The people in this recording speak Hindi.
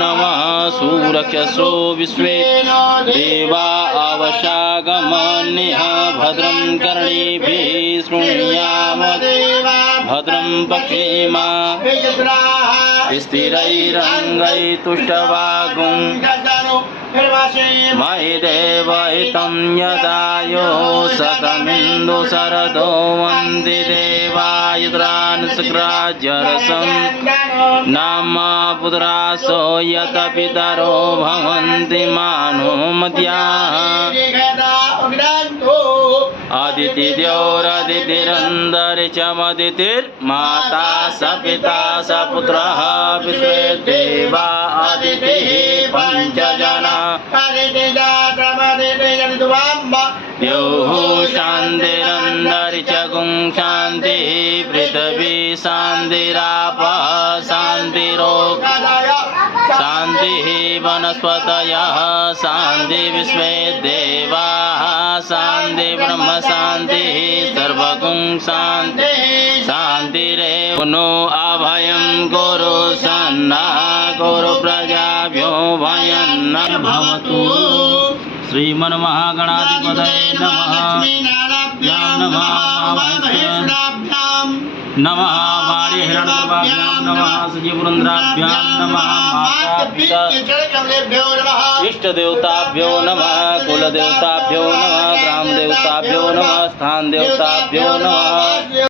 नमः सुरक्षसो विश्वे देवा अवशागमन्यः भद्रं कर्णेभिः शृणुयाम भद्रं पक्षिमा स्थिरैरङ्गैस्तुष्टवागुं मयि देवहितं यदायो शतमिन्दु शरदो वन्दे देवायुद्रानुसग्राजरसं नाम पुत्रासो यत पितरो भवन्ति मानो मद्याः अदितिर्माता स पिता स पुत्रः विश्वे देवा अदितिः पञ्चजना द्यौः शान्तिरन्तरिक्षगुं शान्तिः पृथिवी शान्तिरापः शान्तिरोषधयः शान्तिः वनस्पतयः शान्ति विश्वे देवाः शान्ति ब्रह्म शान्तिः सर्वगुं शान्तिः शान्तिरेव नो अभयं गुरु सन्ना गुरु प्रजाभ्यो भयं न भवतु। श्रीमन्महागणाधिपतये नमः नमः नमः वाणी हिरण्यगर्भाभ्यां नमः सजीवरुद्राभ्यां नमः माता पिता इष्टदेवताभ्यो नमः कुलदेवताभ्यो नमः ग्रामदेवताभ्यो नमः स्थानदेवताभ्यो नमः।